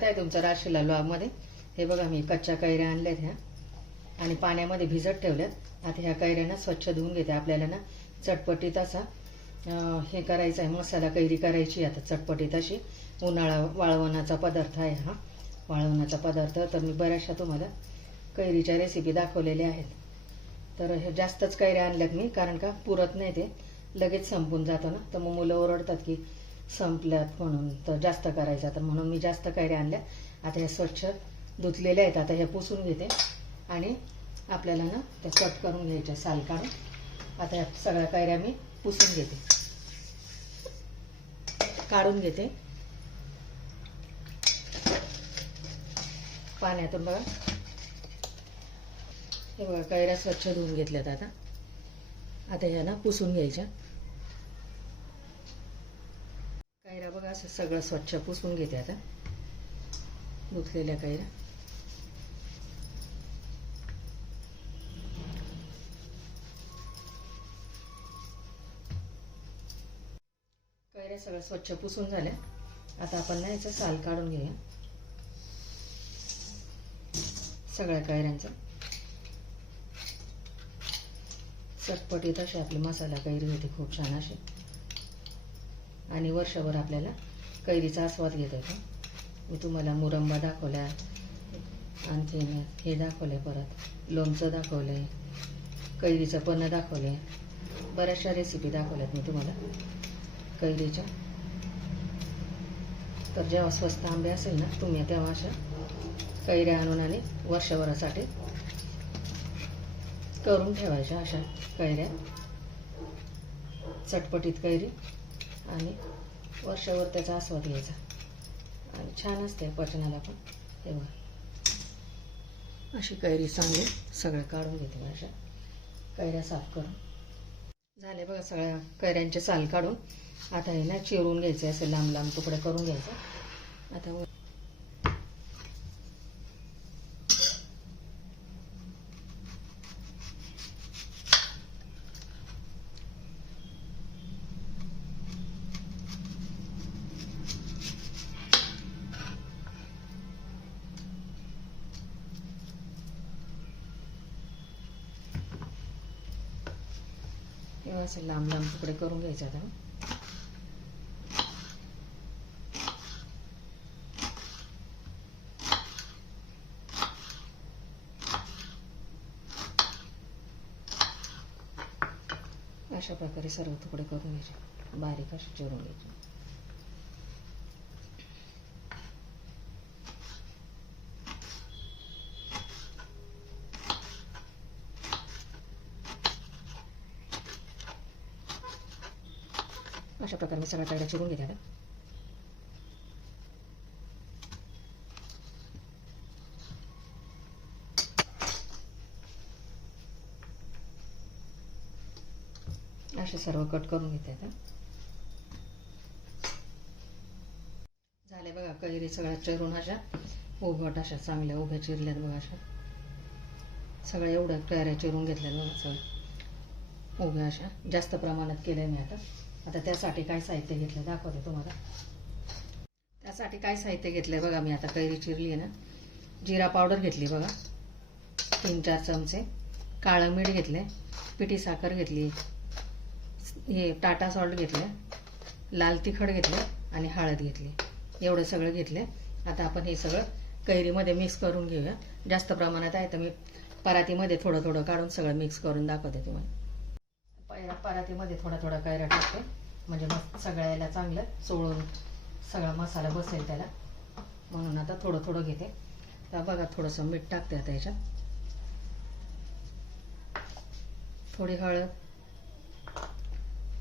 स्वागत आहे तुमचं राशीला ब्लॉगमध्ये। हे बघा मी कच्च्या कैऱ्या आणल्यात ह्या आणि पाण्यामध्ये भिजत ठेवल्यात। आता ह्या कैऱ्यांना स्वच्छ धुवून घेते। आपल्याला ना चटपटीत असा हे करायचं आहे, मसाला कैरी करायची। आता चटपटीत अशी उन्हाळा वाळवणाचा पदार्थ आहे हा, वाळवणाचा पदार्थ। तर मी बऱ्याचशा तुम्हाला कैरीच्या रेसिपी दाखवलेल्या आहेत। तर हे जास्तच कैऱ्या आणल्यात मी, कारण का पुरत नाही, ते लगेच संपून जातं ना। तर मग मुलं ओरडतात की संपल्यात म्हणून, तर जास्त करायचं। तर म्हणून मी जास्त कैऱ्या आणल्या। आता हे स्वच्छ धुतलेल्या आहेत। आता हे पुसून घेते आणि आपल्याला ना ते कट करून घ्यायच्या साल काढून। आता या सगळ्या कैऱ्या मी पुसून घेते, काढून घेते पाण्यातून। बघा हे बघा कैऱ्या स्वच्छ धुवून घेतल्यात। आता ह्या ना पुसून घ्यायच्या कैऱ्या। बघा असं सगळं स्वच्छ पुसून घेते आता धुतलेल्या कैऱ्या। कैऱ्या सगळं स्वच्छ पुसून झाल्या। आता आपण ना याचं साल काढून घेऊया सगळ्या कैऱ्यांचं। चटपटीत अशी आपली मसाला कैरी होती, खूप छान अशी, आणि वर्षभर आपल्याला कैरीचा आस्वाद घेता येतो। मी तुम्हाला मुरंबा दाखवला, आणखीन हे दाखवले, परत लोणचं दाखवले, कैरीचं पन्ह दाखवले, बऱ्याचशा रेसिपी दाखवल्यात मी तुम्हाला कैरीच्या। तर जेव्हा स्वस्त आंबे असेल ना तुम्ही, तेव्हा अशा कैऱ्या आणून आणि वर्षभरासाठी करून ठेवायच्या अशा कैऱ्या। चटपटीत कैरी आणि वर्षभर त्याचा आस्वाद घ्यायचा, आणि छान असते पचनाला पण। हे बघा अशी कैरी चांगली सगळं काढून घेते। अशा कैऱ्या साफ करून झाले बघा सगळ्या कैऱ्यांचे साल काढून। आता हे ना चिरून घ्यायचे, असे लांब लांब तुकडे करून घ्यायचे। आता असे लांब लांब तुकडे करून घ्यायचे। आता अशा प्रकारे सर्व तुकडे करून घ्यायचे, बारीक असे चिरून घ्यायचे। अशा प्रकारे मी सगळ्या कैऱ्या चिरून घेते। आता असे सर्व कट करून घेते। आता झाले बघा कैरी सगळ्या चिरून अशा उभट अशा चांगल्या उभ्या चिरल्यात बघा। अशा सगळ्या एवढ्या कैऱ्या चिरून घेतल्या बघा, सगळ्या उभ्या अशा जास्त प्रमाणात केल्या मी। आता त्यासाठी काय साहित्य घेतलं दाखवते तुम्हाला। त्यासाठी काय साहित्य घेतलंय बघा मी। आता कैरी चिरली आहे ना, जिरा पावडर घेतली बघा 3-4 चमचे, काळं मीठ घेतले, पिठी साखर घेतली, हे टाटा सॉल्ट घेतले, लाल तिखट घेतले आणि हळद घेतली, एवढं सगळं घेतले। आता आपण हे सगळं कैरीमध्ये मिक्स करून घेऊया। जास्त प्रमाणात आहे तर मी परातीमध्ये थोडं थोडं काढून सगळं मिक्स करून दाखवते तुम्हाला। परातीमध्ये थोडा थोडा कैरा टाकते, म्हणजे मग सगळ्याला चांगलं चोळून सगळा मसाला बसेल त्याला, म्हणून आता थोडं थोडं घेते। तर बघा थोडंसं मीठ टाकते आता याच्यात, थोडी हळद,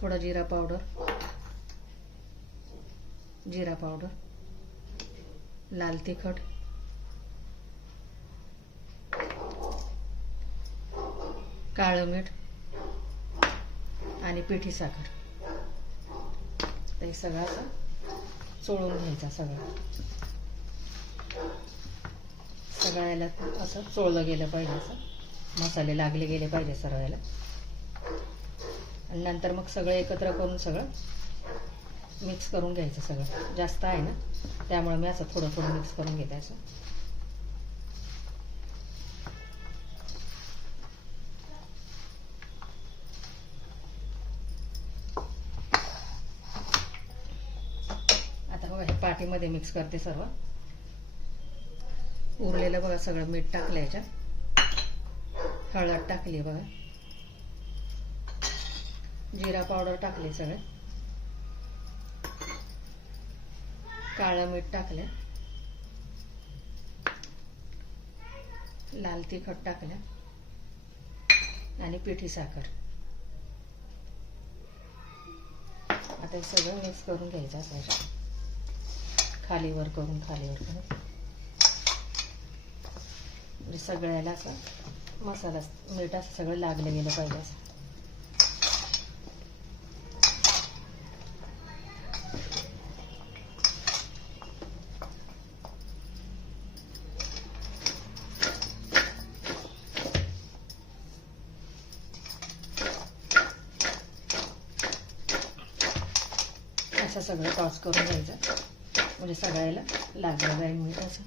थोडा जिरा पावडर, लाल तिखट, काळं मीठ आणि पिठी साखर। ते सगळं असं चोळून घ्यायचा। सगळ्याला असं चोळलं गेलं पाहिजे, असं मसाले लागले गेले पाहिजे सर्वाला। आणि नंतर मग सगळं एकत्र करून सगळं मिक्स करून घ्यायचं सगळं. जास्त आहे ना त्यामुळे मी असं थोडं थोडं मिक्स करून घेते असं. आता बघा हे पाटीमध्ये मिक्स करते सर्व. उरलेलं बघा सगळं मीठ टाकलं याच्यात, हळद टाकली बघा, जिरा पावडर टाकली सगळे, काळं मीठ टाकलं, लाल तिखट टाकलं आणि पिठी साखर. आता हे सगळं मिक्स करून घ्यायचं असं, खालीवर करून खालीवर करून, म्हणजे सगळ्याला असं मसाला मीठ असं सगळं लागलं गेलं पाहिजे असं. असं सगळं टॉस करून घ्यायचं म्हणजे सगळ्याला लागलं जाईल मीठ असं.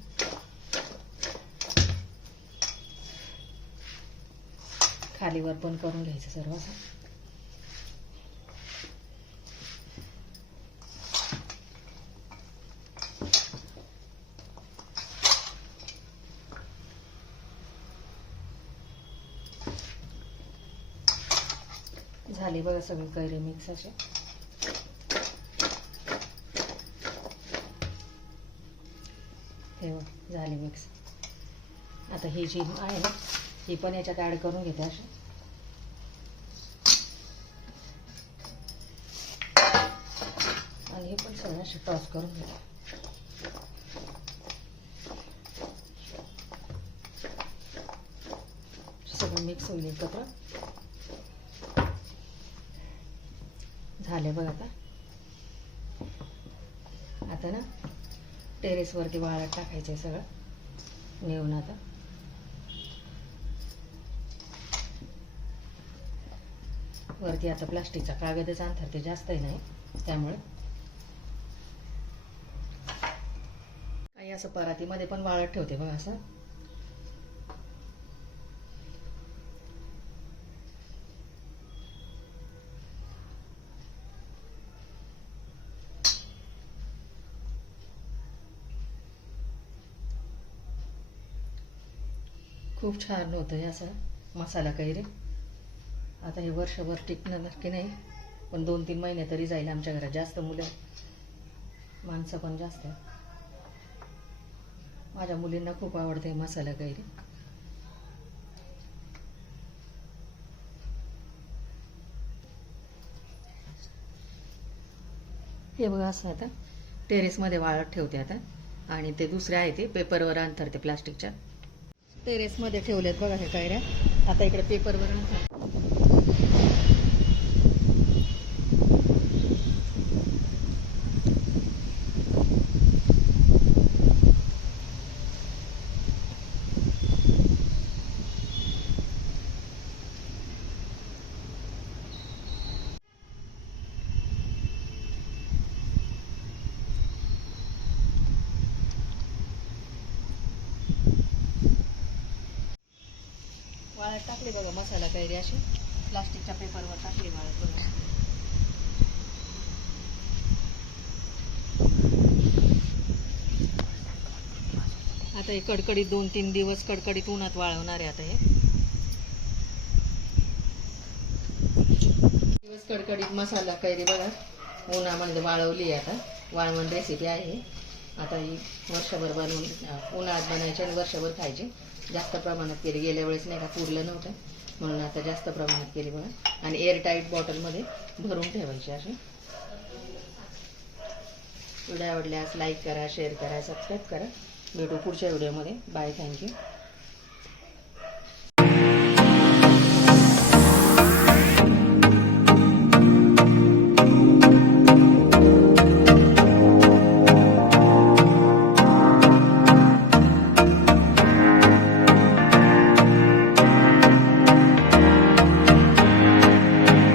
खालीवर पण करून घ्यायचं सर्व असं. झाली बघा सगळी कैरी मिक्स असे. हे बघ झाली मिक्स. आता ही जी आहे ना ही पण याच्यात ॲड करून घेते अशी. आणि हे पण सगळं असे टॉस करून घेते. सगळं मिक्स होईल एकत्र. झाले बघ आता. आता ना टेरेसवरती वाळत टाकायचं आहे सगळं नेऊन. आता वरती आता प्लास्टिकचा कागदच अंथरते, जास्तही नाही त्यामुळे. काही असं परातीमध्ये पण वाळत ठेवते बघा असं. खूप छान होतं हे असं मसाला कैरी. आता हे वर्षभर टिकणार की नाही पण 2-3 महिने तरी जाईल. आमच्या घरात जास्त मुलं माणसं पण जास्त आहे. माझ्या मुलींना खूप आवडते मसाला कैरी. हे बघा असं आता टेरेसमध्ये वाळत ठेवते आता. आणि ते दुसरे आहे ते पेपरवर अंथरते प्लास्टिकच्या. टेरेसमध्ये ठेवलेत बघा हे कैऱ्या. आता इकडे पेपरवर अंथरते. वाळत टाकली बघा मसाला कैरी अशी प्लास्टिकच्या पेपरवर टाकली वाळत बघा. आता हे कडकडीत 2-3 दिवस कडकडीत उन्हात वाळवणार आहे. आता हे दिवस कडकडीत मसाला कैरी बघा उन्हामध्ये वाळवली आहे. आता वाळवण रेसिपी आहे. आता ही वर्षभर बनवून उन्हाळ्यात बनायची आणि वर्षभर खायची. जास्त प्रमाणात केली. गेल्या वेळेस नाही का पुरलं नव्हतं म्हणून आता जास्त प्रमाणात केली बघा. आणि एअरटाईट बॉटलमध्ये भरून ठेवायची अशी. व्हिडिओ आवडल्यास लाईक करा, शेअर करा, सबस्क्राईब करा. भेटू पुढच्या व्हिडिओमध्ये. Bye, thank you.